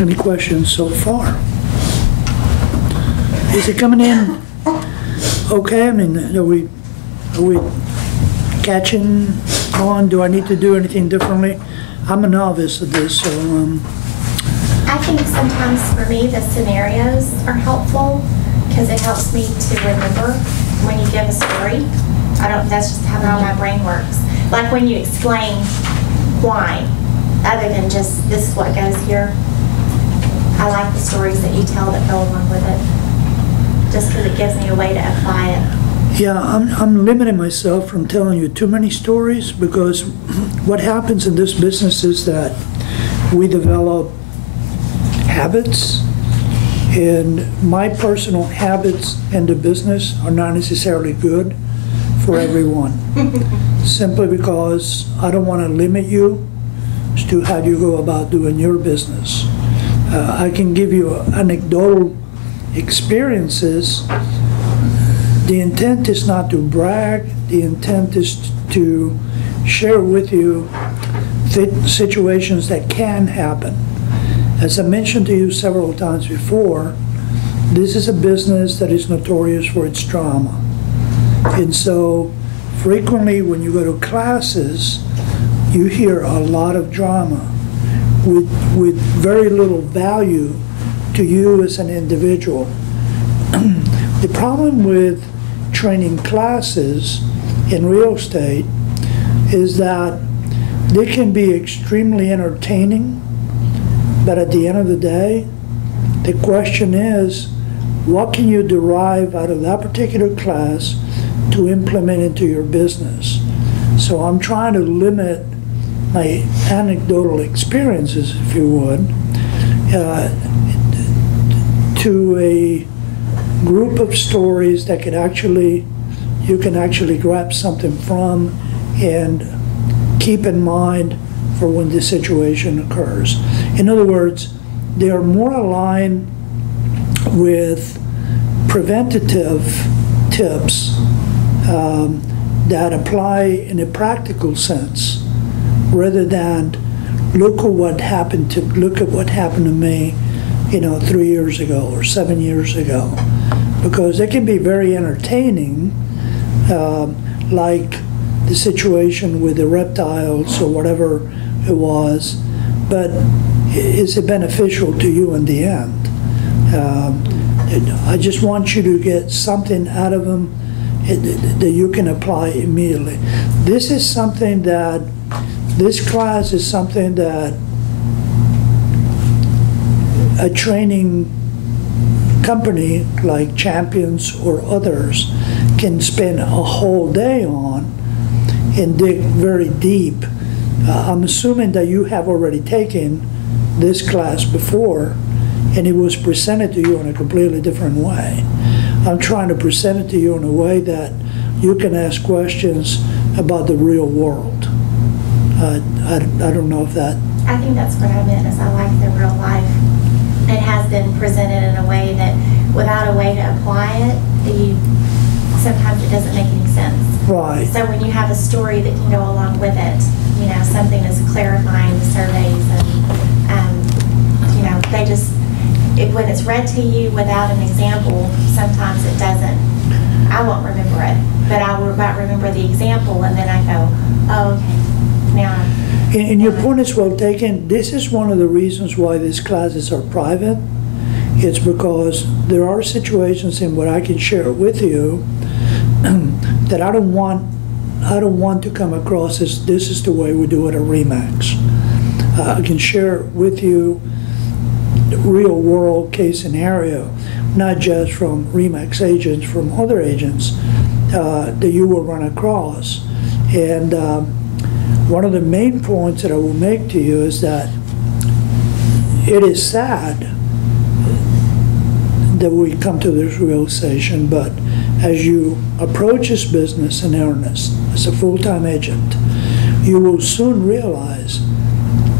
Any questions so far? Is it coming in okay? I mean, are we catching on? Do I need to do anything differently? I'm a novice at this, so. I think sometimes for me the scenarios are helpful because it helps me to remember when you give a story. That's just how my brain works. Like when you explain why, other than just this is what goes here. I like the stories that you tell that go along with it, just because it gives me a way to apply it. Yeah, I'm limiting myself from telling you too many stories, because what happens in this business is that we develop habits, and my personal habits in the business are not necessarily good for everyone. Simply because I don't want to limit you as to how you go about doing your business. I can give you anecdotal experiences. The intent is not to brag. The intent is to share with you situations that can happen. As I mentioned to you several times before, this is a business that is notorious for its drama. And so frequently when you go to classes, you hear a lot of drama with very little value to you as an individual. The problem with training classes in real estate is that they can be extremely entertaining, but at the end of the day, the question is, what can you derive out of that particular class to implement into your business? So I'm trying to limit my anecdotal experiences, if you would, to a group of stories that you can actually grab something from and keep in mind for when this situation occurs. In other words, they are more aligned with preventative tips that apply in a practical sense, rather than look at what happened to me, 3 years ago or 7 years ago, because it can be very entertaining, like the situation with the reptiles or whatever it was, but is it beneficial to you in the end? I just want you to get something out of them that you can apply immediately. This class is something that a training company like Champions or others can spend a whole day on and dig very deep. I'm assuming that you have already taken this class before and it was presented to you in a completely different way. I'm trying to present it to you in a way that you can ask questions about the real world. I don't know if that... I think that's what I meant, is I like the real life. It has been presented in a way that, without a way to apply it, sometimes it doesn't make any sense. Right. So when you have a story that can go along with it, something that's clarifying the surveys, and they just, when it's read to you without an example, sometimes it doesn't. I won't remember it, but I might remember the example, and then I go, oh, okay. Now, and your point is well taken. This is one of the reasons why these classes are private. It's because there are situations in what I can share with you that I don't want to come across as this is the way we do it at RE/MAX. I can share with you the real world case scenario, not just from RE/MAX agents, from other agents that you will run across. And one of the main points that I will make to you is that it is sad that we come to this realization, but as you approach this business in earnest as a full-time agent, you will soon realize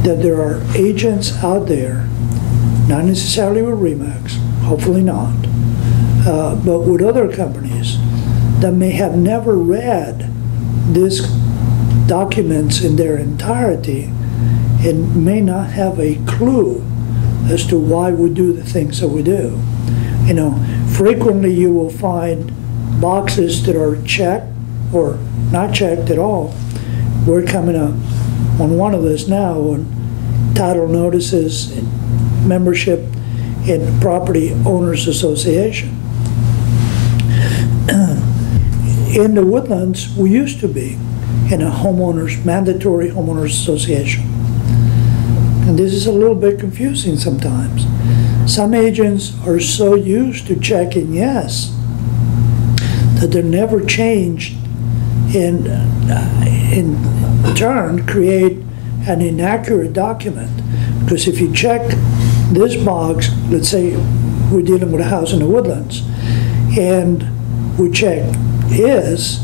that there are agents out there, not necessarily with RE/MAX, hopefully not, but with other companies that may have never read these documents in their entirety and may not have a clue as to why we do the things that we do. You know, frequently you will find boxes that are checked or not checked at all. We're coming up on one of those now on title notices and membership in Property Owners Association. In the Woodlands, we used to be in a mandatory homeowners association. And this is a little bit confusing sometimes. Some agents are so used to checking yes that they're never changed in turn create an inaccurate document. Because if you check this box, let's say we're dealing with a house in the Woodlands, and we check is,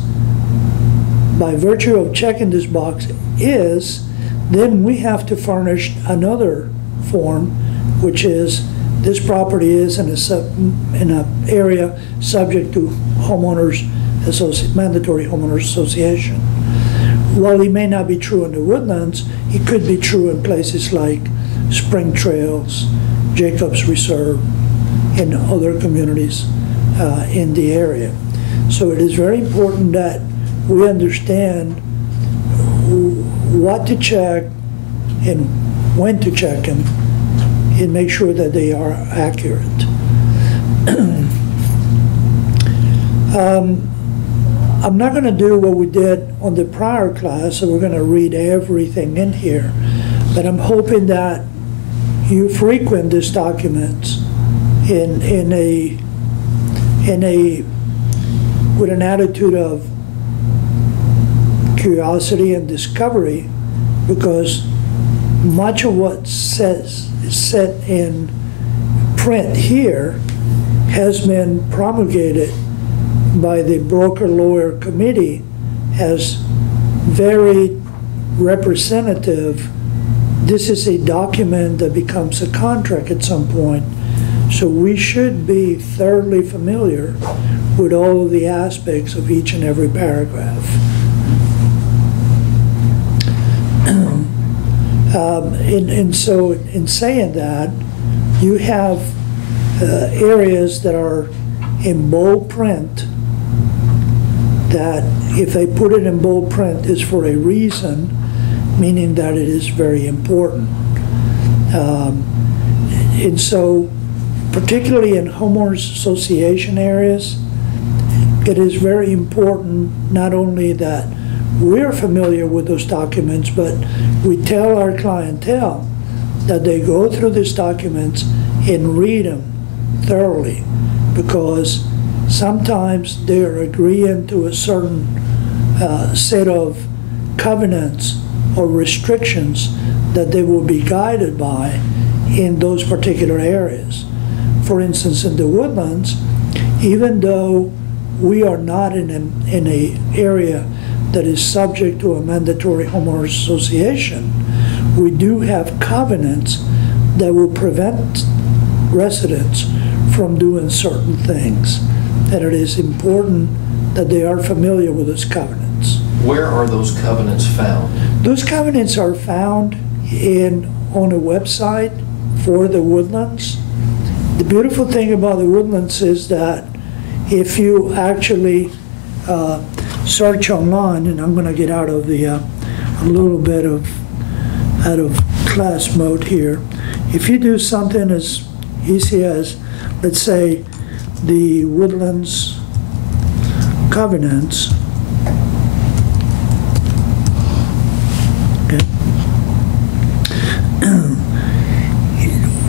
by virtue of checking this box is, then we have to furnish another form, which is this property is in an area subject to mandatory homeowners association. While it may not be true in the Woodlands, it could be true in places like Spring Trails, Jacobs Reserve, and other communities in the area. So it is very important that we understand what to check and when to check them and make sure that they are accurate. I'm not going to do what we did on the prior class, so we're going to read everything in here, but I'm hoping that you frequent these documents with an attitude of curiosity and discovery, because much of what is set in print here has been promulgated by the broker-lawyer committee as very representative. This is a document that becomes a contract at some point, so we should be thoroughly familiar with all of the aspects of each and every paragraph. And so in saying that, you have areas that are in bold print that if they put it in bold print is for a reason, meaning that it is very important. And so particularly in homeowners association areas, it is very important not only that we're familiar with those documents, but we tell our clientele that they go through these documents and read them thoroughly, because sometimes they're agreeing to a certain set of covenants or restrictions that they will be guided by in those particular areas. For instance, in the Woodlands, even though we are not in an area that is subject to a mandatory homeowners association, we do have covenants that will prevent residents from doing certain things. And it is important that they are familiar with those covenants. Where are those covenants found? Those covenants are found on a website for the Woodlands. The beautiful thing about the Woodlands is that if you actually search online, and I'm going to get out of the a little bit out of class mode here. If you do something as easy as, let's say, the Woodlands covenants, okay.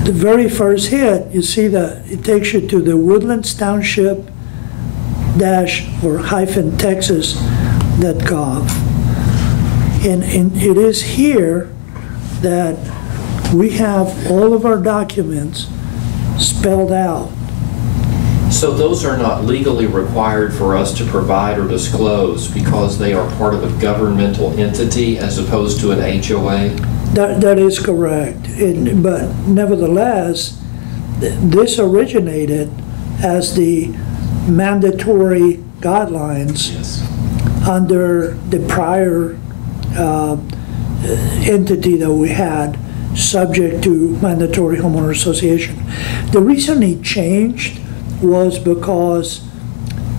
The very first hit, you see that it takes you to the Woodlands Township -texas.gov, and it is here that we have all of our documents spelled out. So those are not legally required for us to provide or disclose because they are part of a governmental entity as opposed to an HOA? That is correct. But nevertheless, this originated as the mandatory guidelines under the prior entity that we had subject to mandatory homeowner association. The reason it changed was because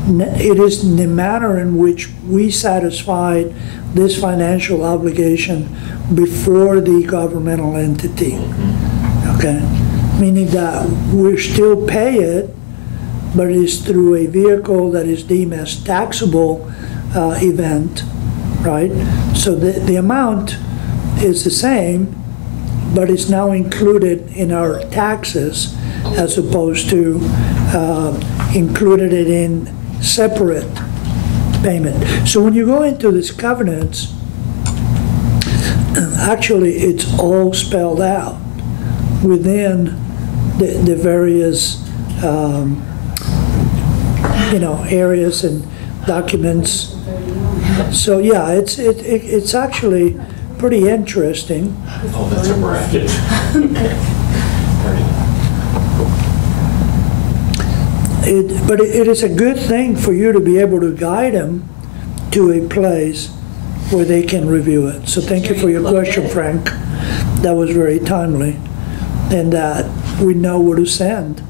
it is the manner in which we satisfied this financial obligation before the governmental entity. Okay? Meaning that we still pay it, but it is through a vehicle that is deemed as taxable event, right? So the amount is the same, but it's now included in our taxes as opposed to included it in separate payment. So when you go into these covenants, actually it's all spelled out within the various areas and documents. So yeah, it's actually pretty interesting. Oh, that's a bracket. But it is a good thing for you to be able to guide them to a place where they can review it. So thank you for your question, Frank. That was very timely. And that we know where to send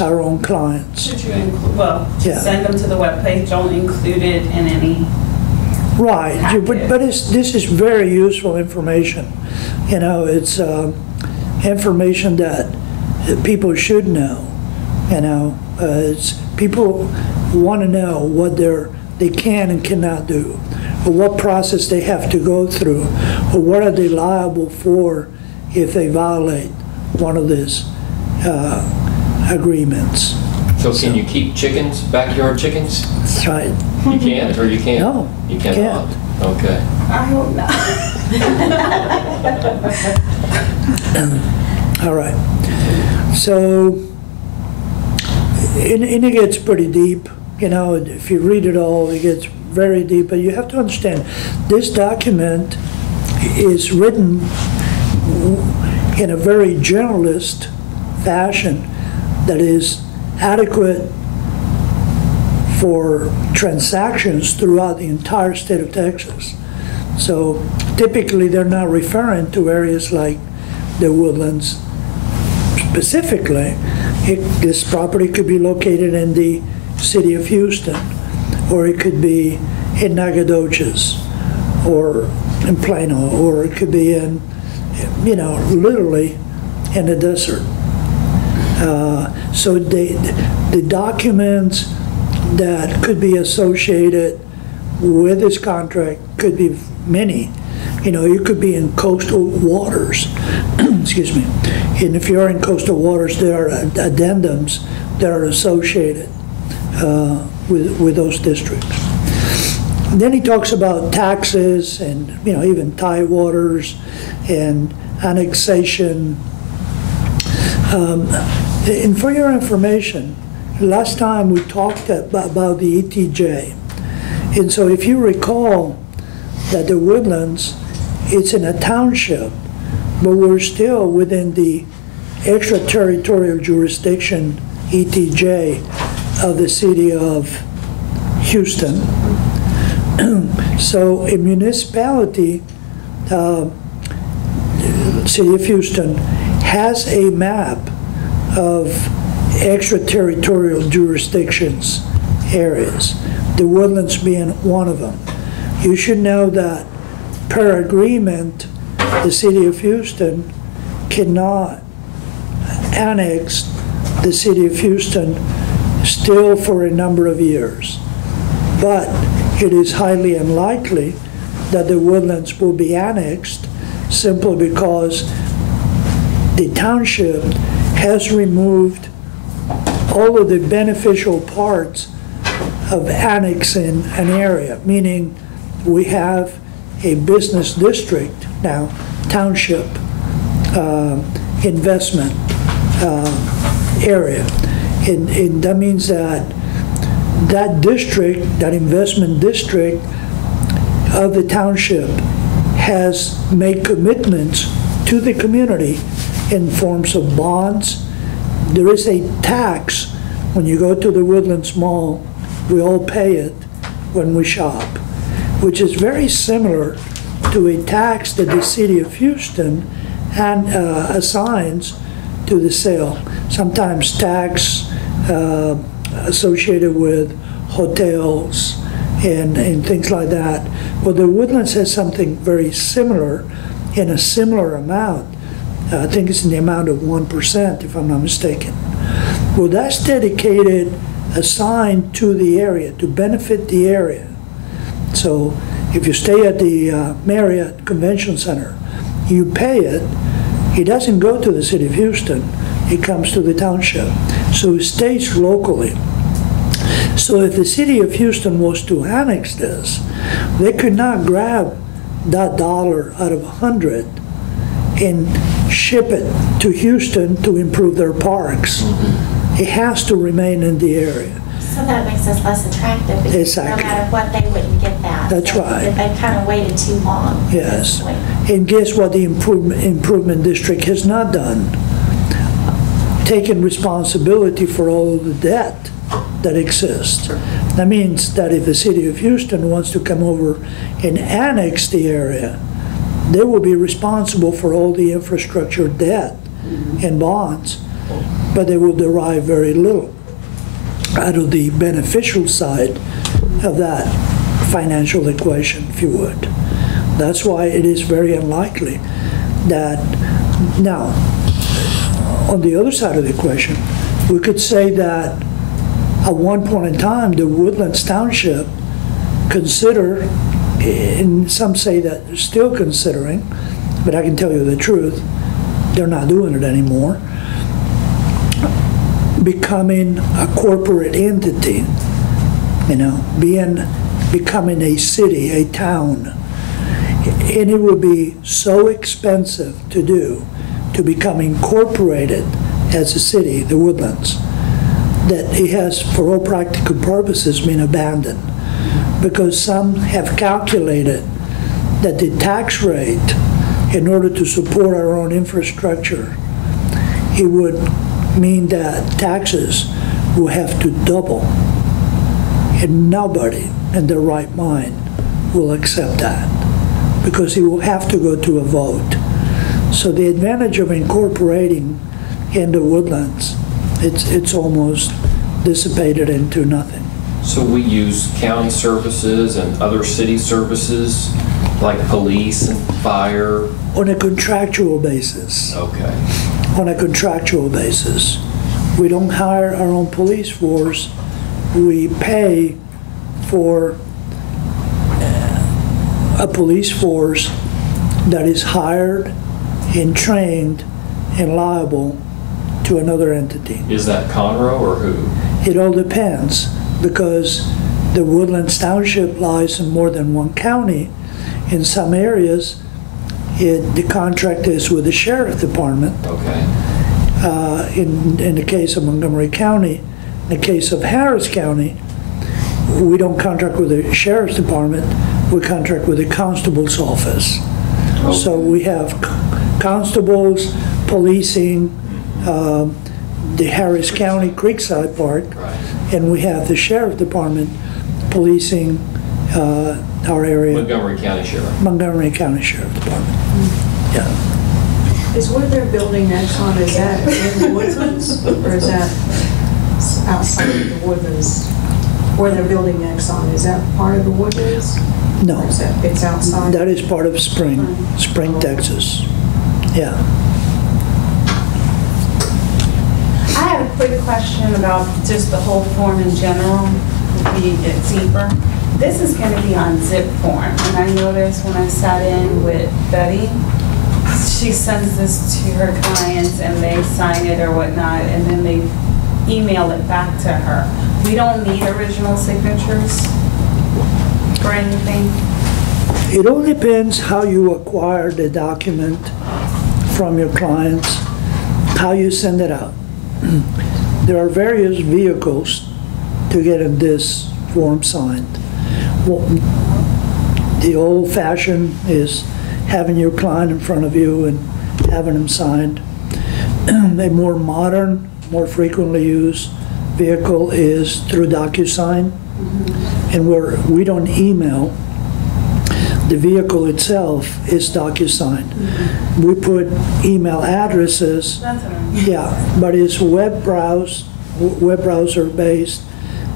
our own clients. Should you include, send them to the webpage, don't include it in any. Right, but this is very useful information. It's information that people should know. It's people want to know what they can and cannot do, or what process they have to go through, or what are they liable for if they violate one of these agreements. So can you keep chickens, backyard chickens? That's right. You can, or you can't? No, you cannot. Okay. I hope not. All right. So, and it gets pretty deep. If you read it all, it gets very deep. But you have to understand, this document is written in a very generalist fashion that is adequate for transactions throughout the entire state of Texas. So typically they're not referring to areas like the Woodlands specifically. This property could be located in the city of Houston, or it could be in Nacogdoches, or in Plano, or it could be in, literally in the desert. So the documents that could be associated with this contract could be many. You could be in coastal waters, excuse me. And if you're in coastal waters, there are addendums that are associated with those districts. Then he talks about taxes and, even tidewaters and annexation. And for your information, last time we talked about the ETJ. And so if you recall that the Woodlands, it's in a township, but we're still within the extraterritorial jurisdiction, ETJ, of the city of Houston. So a municipality, city of Houston, has a map of extraterritorial jurisdictions areas, the Woodlands being one of them. You should know that per agreement, the city of Houston cannot annex the city of Houston still for a number of years. But it is highly unlikely that the Woodlands will be annexed simply because the township has removed all of the beneficial parts of annexing an area, meaning we have a business district now, township investment area. And that means that district, that investment district of the township has made commitments to the community in forms of bonds. There is a tax when you go to the Woodlands Mall. We all pay it when we shop, which is very similar to a tax that the city of Houston and assigns to the sale. Sometimes tax associated with hotels and things like that. Well, the Woodlands has something very similar in a similar amount. I think it's in the amount of 1%, if I'm not mistaken. Well, that's dedicated, assigned to the area, to benefit the area. So if you stay at the Marriott Convention Center, you pay it. It doesn't go to the city of Houston. It comes to the township. So it stays locally. So if the city of Houston was to annex this, they could not grab that dollar out of 100 and ship it to Houston to improve their parks. It has to remain in the area. So that makes us less attractive because Exactly. no matter what, they wouldn't get that. That's So right. They kind of waited too long. at this Yes. point. And guess what the improvement district has not done? Taken responsibility for all the debt that exists. That means that if the city of Houston wants to come over and annex the area, they will be responsible for all the infrastructure debt and bonds, but they will derive very little out of the beneficial side of that financial equation, if you would. That's why it is very unlikely that, now, on the other side of the equation, we could say that at one point in time, the Woodlands Township consider, and some say that they're still considering, but I can tell you the truth, they're not doing it anymore, becoming a corporate entity, becoming a city, a town. And it would be so expensive to do, to become incorporated as a city, the Woodlands, that it has, for all practical purposes, been abandoned. Because some have calculated that the tax rate, in order to support our own infrastructure, it would mean that taxes will have to double. And nobody in their right mind will accept that, because it will have to go to a vote. So the advantage of incorporating in the Woodlands, it's almost dissipated into nothing. So we use county services and other city services, like police and fire? On a contractual basis. Okay. On a contractual basis. We don't hire our own police force. We pay for a police force that is hired and trained and liable to another entity. Is that Conroe or who? It all depends, because the Woodlands Township lies in more than one county. In some areas, the contract is with the sheriff department. Okay. In the case of Montgomery County, in the case of Harris County, we don't contract with the sheriff's department, we contract with the constable's office. Okay. So we have constables policing the Harris County Creekside Park, Right. and we have the sheriff department policing our area. Montgomery County Sheriff. Montgomery County Sheriff Department. Yeah. Is where they're building Exxon, is that in the Woodlands, or is that outside of the Woodlands? Where they're building Exxon, is that part of the Woodlands? No, Or is that, it's outside? that is part of Spring, Texas. Yeah. I have a quick question about just the whole form in general, if we get deeper. This is going to be on zip form, and I noticed when I sat in with Betty, she sends this to her clients and they sign it or whatnot, and then they email it back to her. We don't need original signatures for anything? It all depends how you acquire the document from your clients, how you send it out. There are various vehicles to get this form signed. Well, the old-fashioned is having your client in front of you and having them signed. A more modern, more frequently used vehicle is through DocuSign, and we don't email. the vehicle itself is DocuSign. We put email addresses, That's what I mean. yeah, but it's web browser based.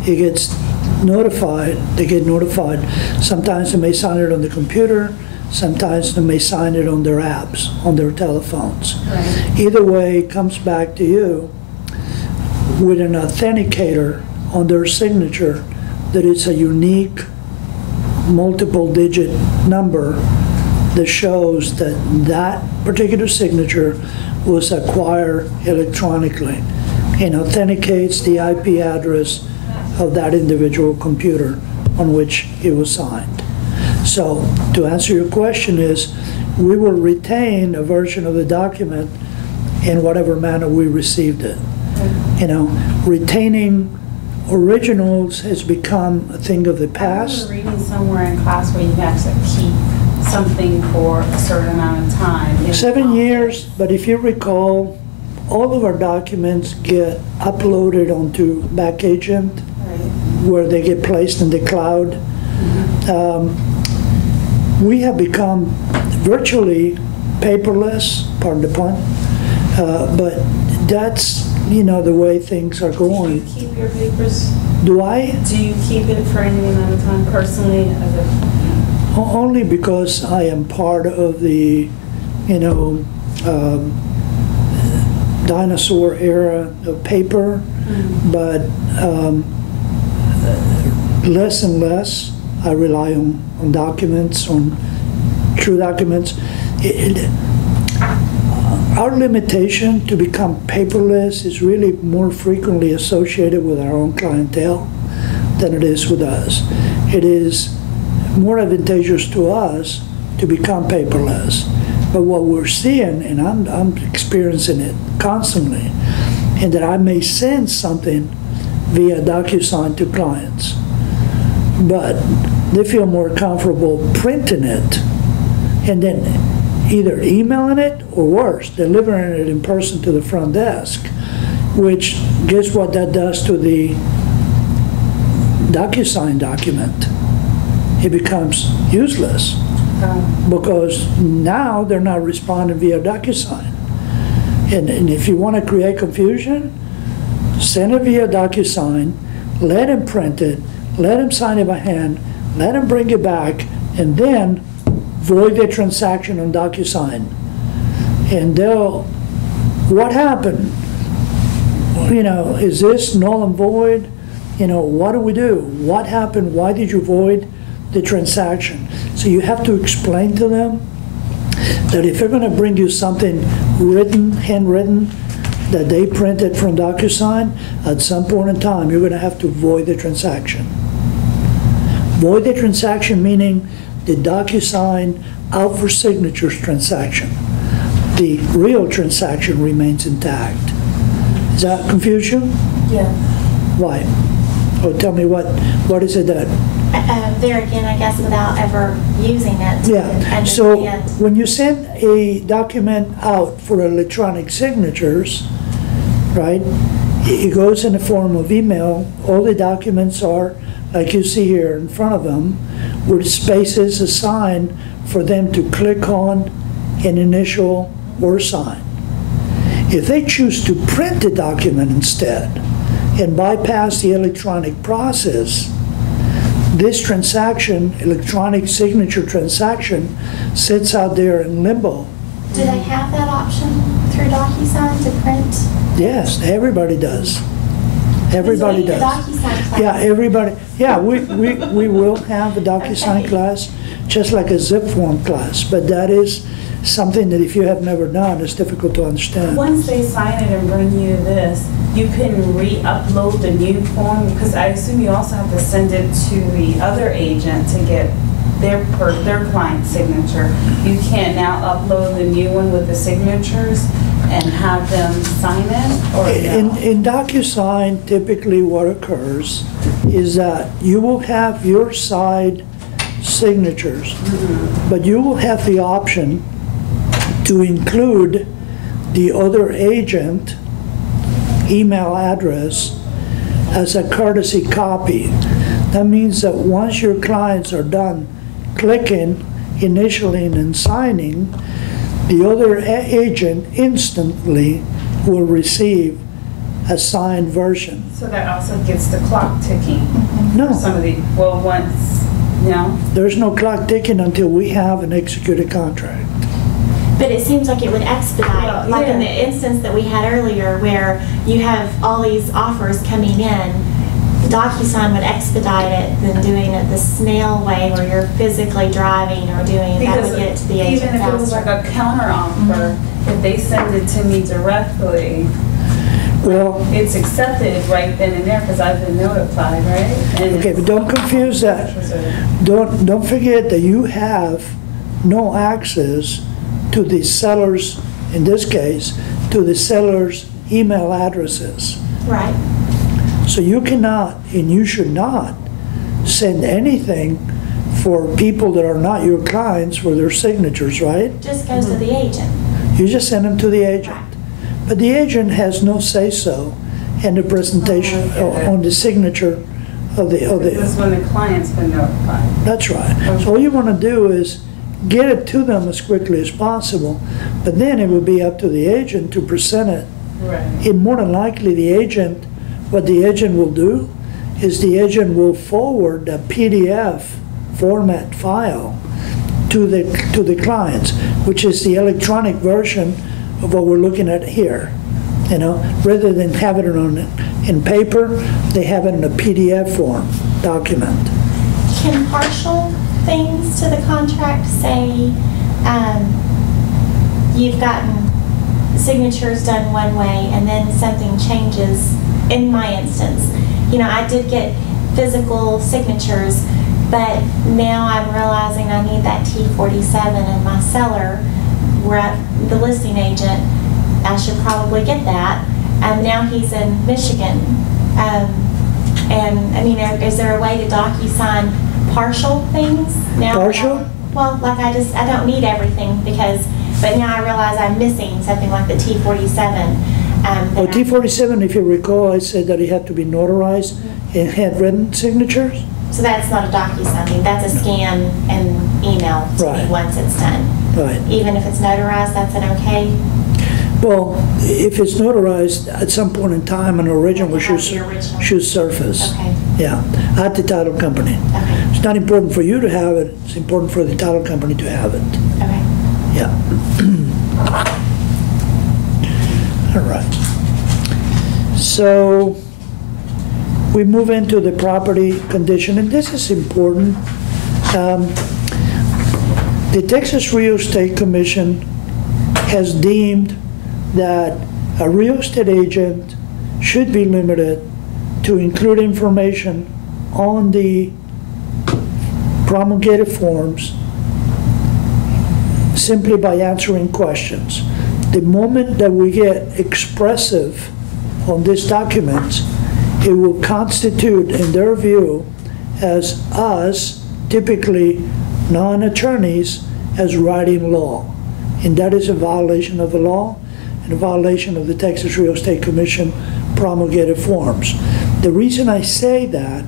It gets notified, they get notified. Sometimes they may sign it on the computer, sometimes they may sign it on their apps, on their telephones. Right. Either way, it comes back to you with an authenticator on their signature that it's a unique multiple digit number that shows that that particular signature was acquired electronically and authenticates the IP address of that individual computer on which it was signed. So to answer your question is, we will retain a version of the document in whatever manner we received it. You know, retaining originals has become a thing of the I past. remember reading somewhere in class where you have to keep something for a certain amount of time. 7 years, but if you recall, all of our documents get uploaded onto Backagent, Right. where they get placed in the cloud. We have become virtually paperless, pardon the pun, but that's, you know, the way things are Do you going. keep your papers? Do I? Do you keep it for any amount of time personally? As a, Only because I am part of the, you know, dinosaur era of paper, but less and less I rely on documents, on true documents. Our limitation to become paperless is really more frequently associated with our own clientele than it is with us. It is more advantageous to us to become paperless. But what we're seeing, and I'm experiencing it constantly, and that I may send something via DocuSign to clients, but they feel more comfortable printing it and then either emailing it or worse, delivering it in person to the front desk, which guess what that does to the DocuSign document? It becomes useless because now they're not responding via DocuSign. And if you want to create confusion, send it via DocuSign, let him print it, let him sign it by hand, let him bring it back, and then void the transaction on DocuSign. And they'll, what happened? You know, is this null and void? You know, what do we do? What happened? Why did you void the transaction? So you have to explain to them that if they're going to bring you something written, handwritten, that they printed from DocuSign, at some point in time, you're going to have to void the transaction. Void the transaction meaning the DocuSign out for signatures transaction. The real transaction remains intact. Is that confusion? yeah. Why? Oh, tell me what is it that? There again, I guess without ever using it. Yeah, so when you send a document out for electronic signatures, right, it goes in the form of email. All the documents are, like you see here in front of them, with spaces assigned for them to click on and initial or sign. If they choose to print the document instead and bypass the electronic process, this transaction, electronic signature transaction, sits out there in limbo. Do they have that option through DocuSign to print? Yes, everybody does. Everybody There's a does. DocuSign class. Yeah, everybody. Yeah, we will have a DocuSign Okay. class, just like a zip form class. But that is something that if you have never done, it's difficult to understand. Once they sign it and bring you this, you can re-upload the new form, because I assume you also have to send it to the other agent to get their client signature. You can't now upload the new one with the signatures and have them sign it, or no? In DocuSign, typically what occurs is that you will have your side signatures, but you will have the option to include the other agent email address as a courtesy copy. That means that once your clients are done clicking initialing and signing, the other agent instantly will receive a signed version. So that also gets the clock ticking. No, Some of the, well, once, no? there's no clock ticking until we have an executed contract. But it seems like it would expedite, Well, like in yeah. the instance that we had earlier where you have all these offers coming in, DocuSign would expedite it than doing it the snail way where you're physically driving or doing, that would get it to the agent Even if it was like faster. a counter offer, if they send it to me directly, Well, it's accepted right then and there because I've been notified, right? And okay, but don't confuse that. it's- Don't forget that you have no access to the seller's, in this case, to the seller's email addresses. Right. So you cannot, and you should not, send anything for people that are not your clients for their signatures, right? Just goes to the agent. You just send them to the agent. Right. But the agent has no say-so in the presentation, Oh, I get it. on the signature of This is the, when the client's been notified. that's right. So all you want to do is get it to them as quickly as possible, but then it will be up to the agent to present it. Right. And more than likely, the agent, what the agent will do is the agent will forward a PDF format file to the clients, which is the electronic version of what we're looking at here. You know, rather than having it in paper, they have it in a PDF form document. Can partial things to the contract say, you've gotten signatures done one way and then something changes? In my instance, you know, I did get physical signatures, but now I'm realizing I need that T47 and my seller, we're at the listing agent, I should probably get that. Now he's in Michigan. And I mean, is there a way to DocuSign partial things now? Partial? Well, like I don't need everything but now I realize I'm missing something like the T47. Well, T47, if you recall, I said that it had to be notarized and handwritten signatures. So that's not a DocuSign thing, that's a scan and email to me Right. once it's done. Right. Even if it's notarized, that's an okay? Well, if it's notarized, at some point in time, an original Have to have the original. should surface. Okay, Yeah, at the title company. okay, It's not important for you to have it, it's important for the title company to have it. okay. Yeah. All right. So we move into the property condition, and this is important. The Texas Real Estate Commission has deemed that a real estate agent should be limited to include information on the promulgated forms simply by answering questions. The moment that we get expressive on these documents, it will constitute, in their view, as us, typically non-attorneys, as writing law. And that is a violation of the law and a violation of the Texas Real Estate Commission promulgated forms. The reason I say that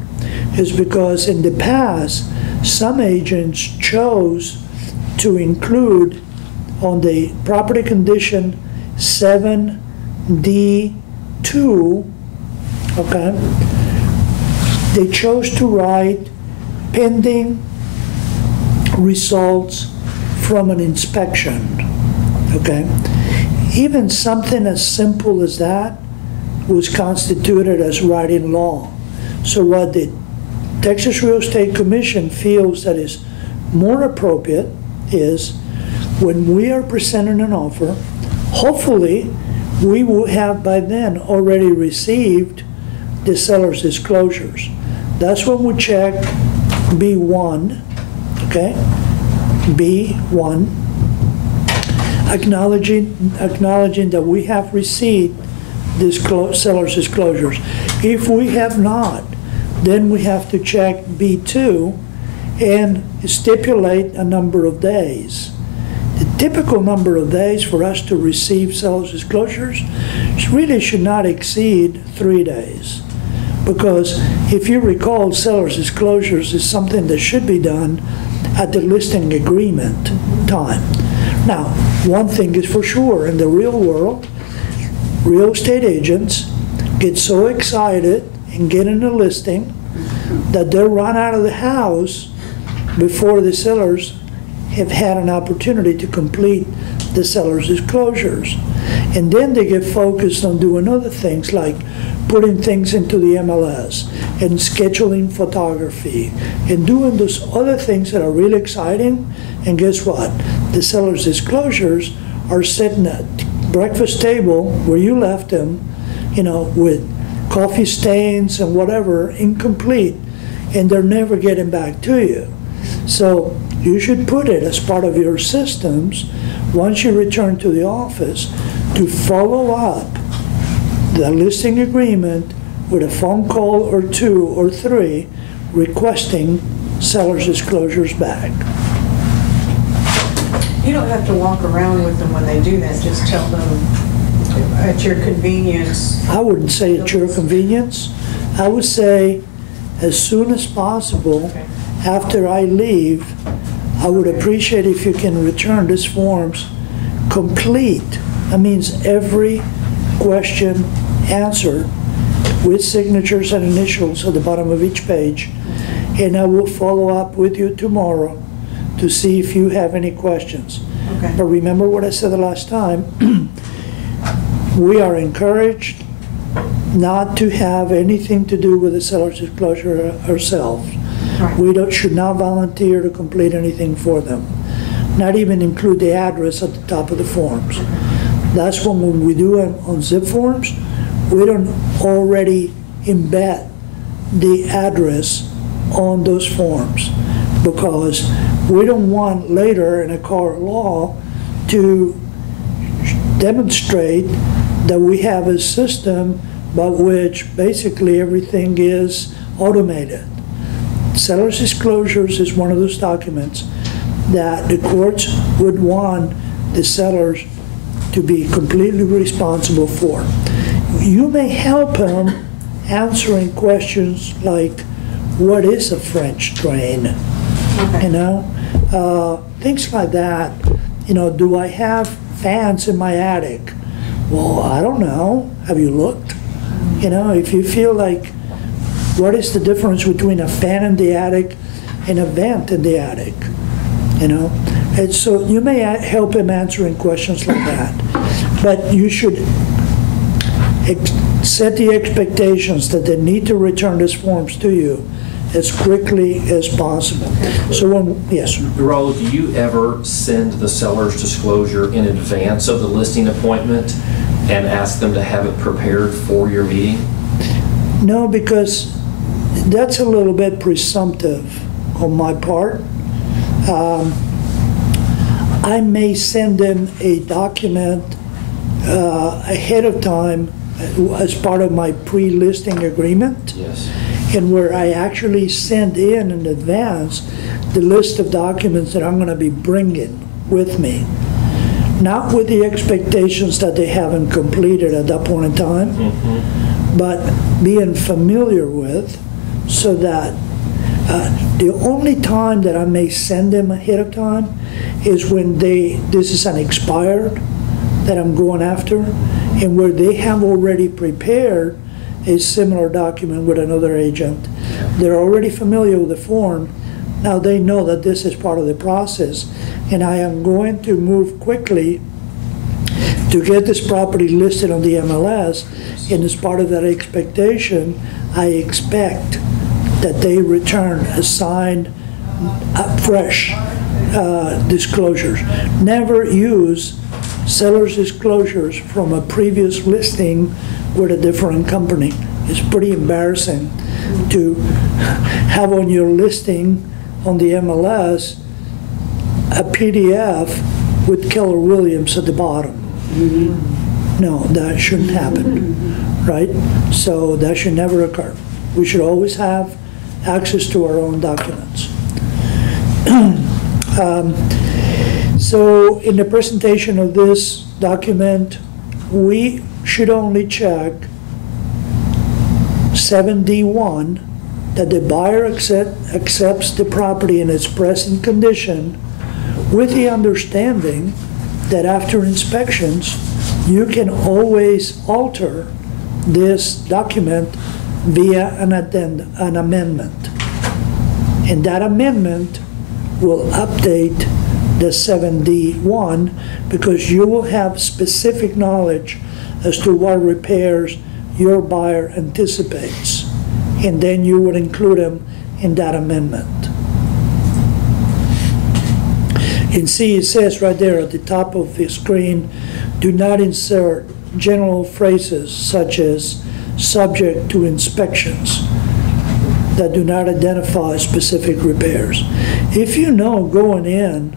is because in the past, some agents chose to include on the property condition 7D2, okay, they chose to write pending results from an inspection, okay? Even something as simple as that was constituted as writing law. So what the Texas Real Estate Commission feels that is more appropriate is when we are presenting an offer, hopefully we will have by then already received the seller's disclosures. That's when we check B1, okay? B1, acknowledging that we have received seller's disclosures. If we have not, then we have to check B2 and stipulate a number of days. The typical number of days for us to receive seller's disclosures really should not exceed 3 days. Because if you recall, seller's disclosures is something that should be done at the listing agreement time. Now, one thing is for sure, in the real world, real estate agents get so excited in getting a listing that they run out of the house before the sellers have had an opportunity to complete the seller's disclosures. And then they get focused on doing other things like putting things into the MLS and scheduling photography and doing those other things that are really exciting. And guess what? The seller's disclosures are sitting at breakfast table where you left them, you know, with coffee stains and whatever, incomplete, and they're never getting back to you. So you should put it as part of your systems once you return to the office to follow up the listing agreement with a phone call or 2 or 3 requesting seller's disclosures back. You don't have to walk around with them when they do that, just tell them at your convenience. I wouldn't say at your convenience. I would say as soon as possible. Okay. After I leave, I would appreciate if you can return these forms complete. That means every question answered with signatures and initials at the bottom of each page. And I will follow up with you tomorrow to see if you have any questions. Okay. But remember what I said the last time. We are encouraged not to have anything to do with the seller's disclosure ourselves. Right. We should not volunteer to complete anything for them, not even include the address at the top of the forms. That's when we do it on zip forms, we don't already embed the address on those forms because we don't want later in a court of law to demonstrate that we have a system by which basically everything is automated. Seller's disclosures is one of those documents that the courts would want the sellers to be completely responsible for. You may help them answering questions like, what is a French drain? Okay. You know, things like that. You know, do I have fans in my attic? Well, I don't know. Have you looked? You know, if you feel like, what is the difference between a fan in the attic and a vent in the attic? You know, and so you may help him answering questions like that, but you should set the expectations that they need to return these forms to you as quickly as possible. So yes, sir. Raul, do you ever send the seller's disclosure in advance of the listing appointment and ask them to have it prepared for your meeting? No, because that's a little bit presumptive on my part. I may send them a document ahead of time as part of my pre-listing agreement. Yes. And where I actually send in advance the list of documents that I'm going to be bringing with me. Not with the expectations that they haven't completed at that point in time, but being familiar with, so that the only time that I may send them ahead of time is when this is an expired that I'm going after, and where they have already prepared a similar document with another agent. They're already familiar with the form. Now they know that this is part of the process, and I am going to move quickly to get this property listed on the MLS, and as part of that expectation, I expect that they return a signed, fresh disclosures. Never use seller's disclosures from a previous listing with a different company. It's pretty embarrassing to have on your listing on the MLS a PDF with Keller Williams at the bottom. No, that shouldn't happen, right? So that should never occur. We should always have access to our own documents. So in the presentation of this document, we should only check 7D1 that the buyer accepts the property in its present condition with the understanding that after inspections, you can always alter this document via an amendment. And that amendment will update the 7D1 because you will have specific knowledge as to what repairs your buyer anticipates. And then you would include them in that amendment. In C, it says right there at the top of the screen, do not insert general phrases such as subject to inspections that do not identify specific repairs. If you know going in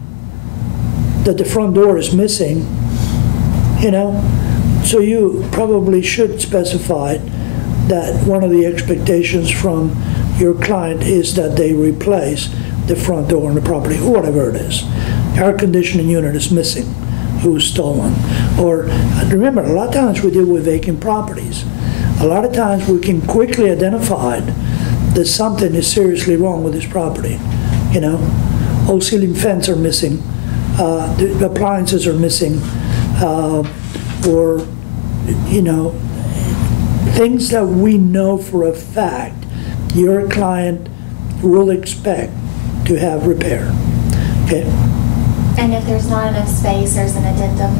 that the front door is missing, so you probably should specify that one of the expectations from your client is that they replace the front door on the property, or whatever it is. Air conditioning unit is missing, it was stolen. Or remember, a lot of times we deal with vacant properties. A lot of times we can quickly identify that something is seriously wrong with this property. Old ceiling fans are missing, the appliances are missing, or things that we know for a fact your client will expect to have repair. Okay. And if there's not enough space, there's an addendum.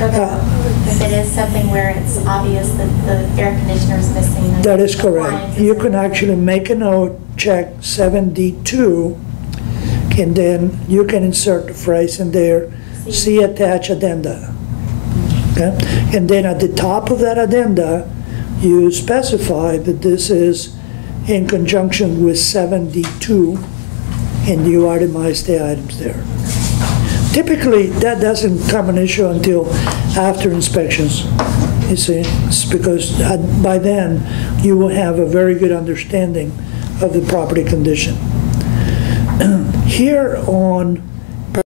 If it is something where it's obvious that the air conditioner is missing. That is correct. You can actually make a note, check 7D2, and then you can insert the phrase in there, see attached addenda. Okay? And then at the top of that addenda, you specify that this is in conjunction with 7D2, and you itemize the items there. Typically, that doesn't become an issue until after inspections, you see. It's because by then, you will have a very good understanding of the property condition. Here on